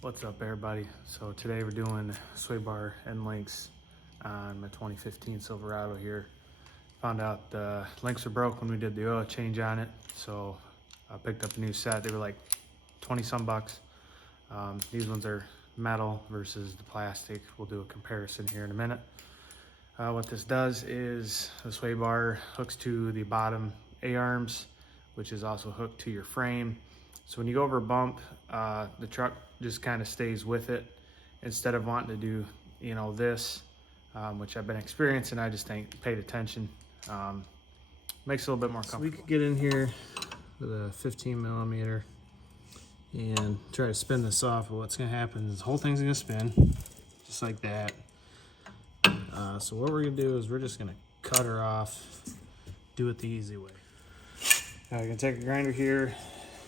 What's up, everybody? So today we're doing sway bar end links on my 2015 Silverado here. Found out the links were broke when we did the oil change on it, so I picked up a new set. They were like 20 some bucks. These ones are metal versus the plastic. We'll do a comparison here in a minute. What this does is the sway bar hooks to the bottom A-arms, which is also hooked to your frame. So when you go over a bump, the truck just kind of stays with it instead of wanting to do, this, which I've been experiencing. I just ain't paid attention. Makes it a little bit more comfortable. So we could get in here with a 15 millimeter and try to spin this off. But what's gonna happen is the whole thing's gonna spin just like that. So what we're gonna do is we're just gonna cut her off, do it the easy way. Now you're gonna take a grinder here,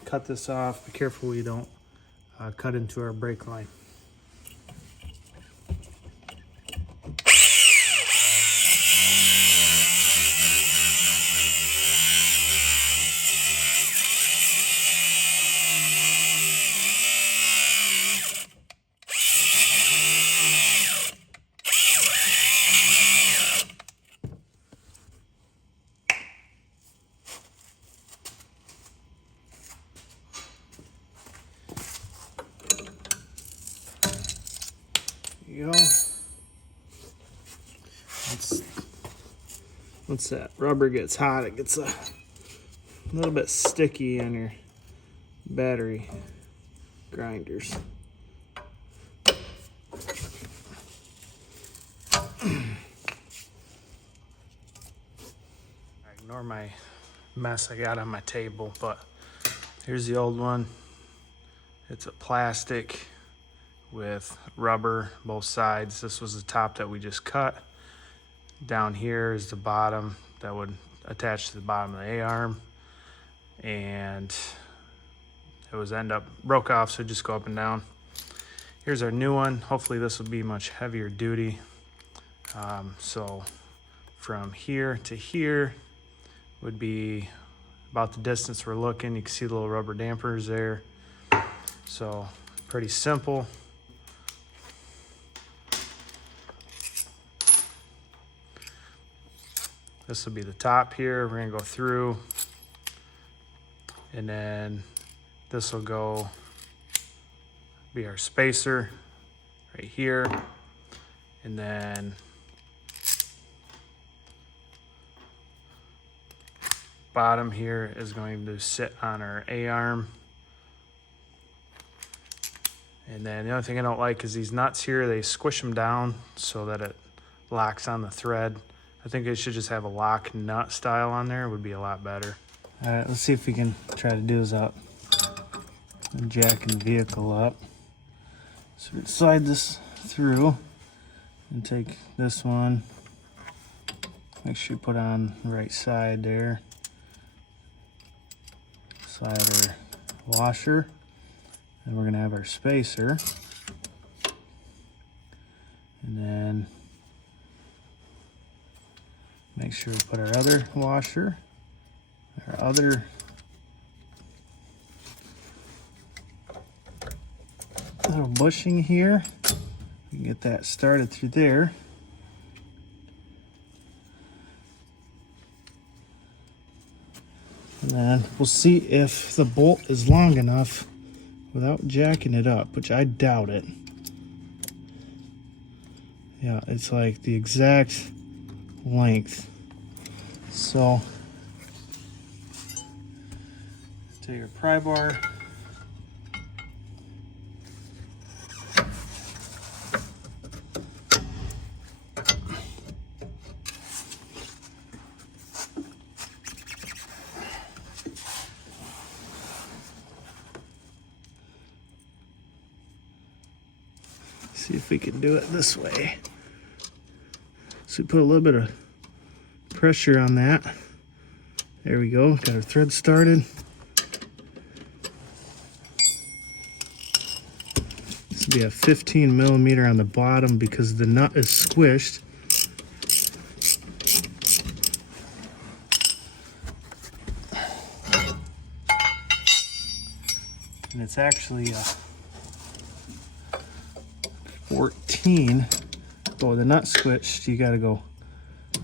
cut this off. Be careful we don't cut into our brake line. There you go. Once that rubber gets hot, it gets a little bit sticky on your battery grinders. Ignore my mess I got on my table, but here's the old one. It's a plastic with rubber both sides. This was the top that we just cut. Down here is the bottom that would attach to the bottom of the A-arm, and it was broke off, so just go up and down. Here's our new one. Hopefully this will be much heavier duty. So from here to here would be about the distance we're looking. You can see the little rubber dampers there. So pretty simple. This will be the top here. We're gonna go through, and then this will be our spacer right here, and then bottom here is going to sit on our A-arm. And then the other thing I don't like is these nuts here, they squish them down so that it locks on the thread. I think it should just have a lock nut style on there. It would be a lot better. All right, let's see if we can try to do this out. I'm jacking the vehicle up. So we slide this through and take this one. Make sure you put on the right side there. Slide our washer. And we're gonna have our spacer. And then make sure we put our other washer, our other little bushing here. We can get that started through there. And then we'll see if the bolt is long enough without jacking it up, which I doubt it. Yeah, it's like the exact length. So take your pry bar, see if we can do it this way. So we put a little bit of pressure on that. There we go, got our thread started. This will be a 15 millimeter on the bottom because the nut is squished. And it's actually 14. But with the nut switched, you got to go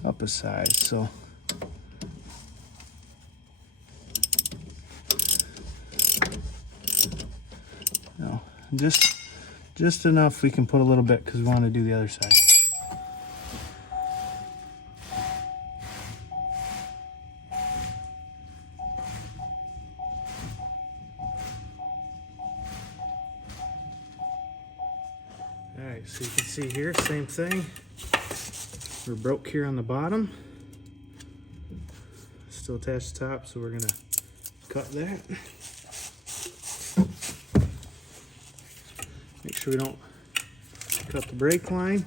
up a size. So no, just enough. We can put a little bit because we want to do the other side. Alright, so you can see here, same thing. We're broke here on the bottom. Still attached to the top, so we're gonna cut that. Make sure we don't cut the brake line.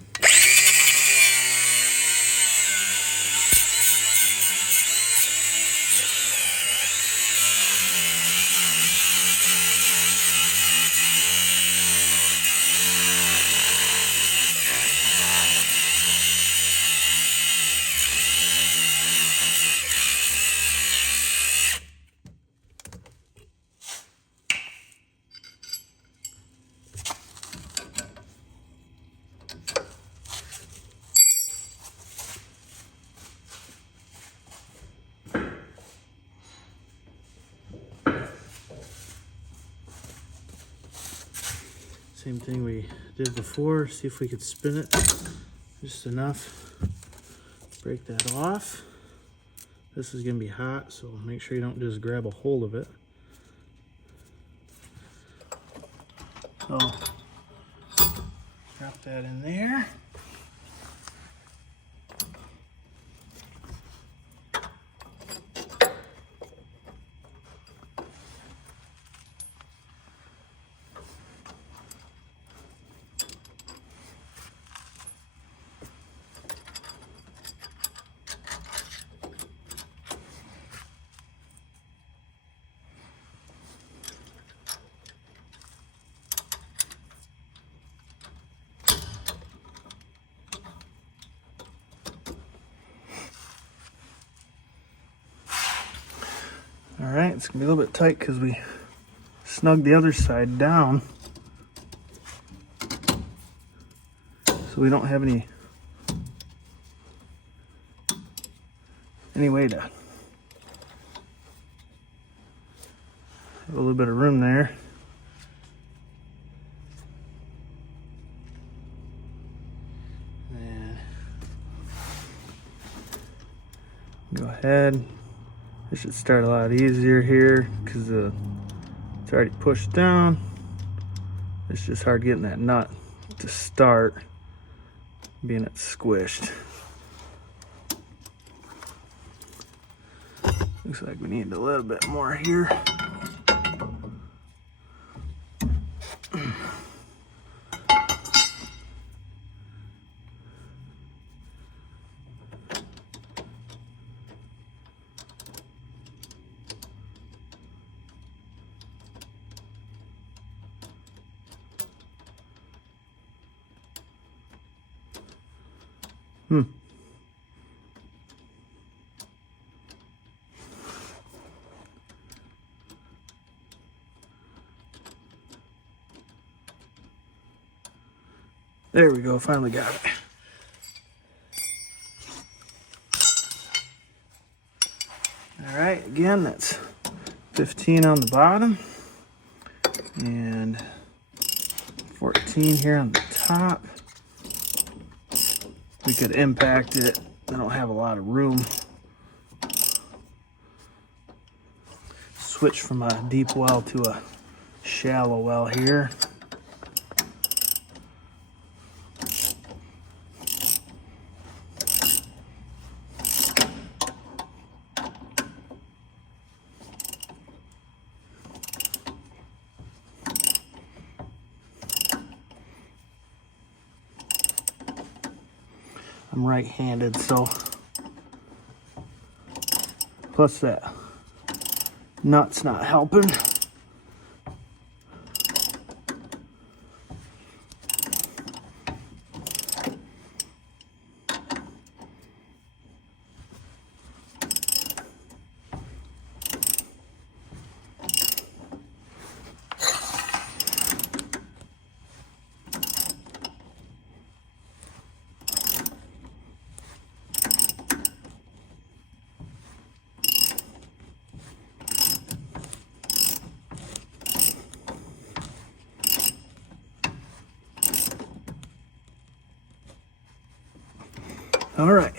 Same thing we did before. See if we could spin it just enough. Break that off. This is gonna be hot, so make sure you don't just grab a hold of it. So drop that in there. All right, it's gonna be a little bit tight because we snugged the other side down, so we don't have any way to have a little bit of room there. And go ahead. It should start a lot easier here because it's already pushed down. It's just hard getting that nut to start, being it's squished. Looks like we need a little bit more here. There we go, finally got it. All right, again, that's 15 on the bottom and 14 here on the top. We could impact it. I don't have a lot of room. Switch from a deep well to a shallow well here. I'm right-handed, so plus that nut's not helping. All right.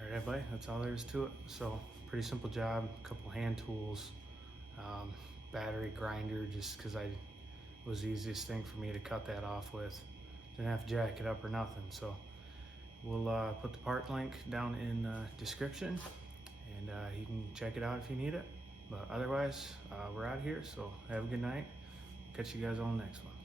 Alright, buddy, that's all there is to it. So pretty simple job, a couple hand tools, battery grinder, just because it was the easiest thing for me to cut that off with. Didn't have to jack it up or nothing. So we'll put the part link down in the description, and you can check it out if you need it. But otherwise, we're out of here, so have a good night. Catch you guys on the next one.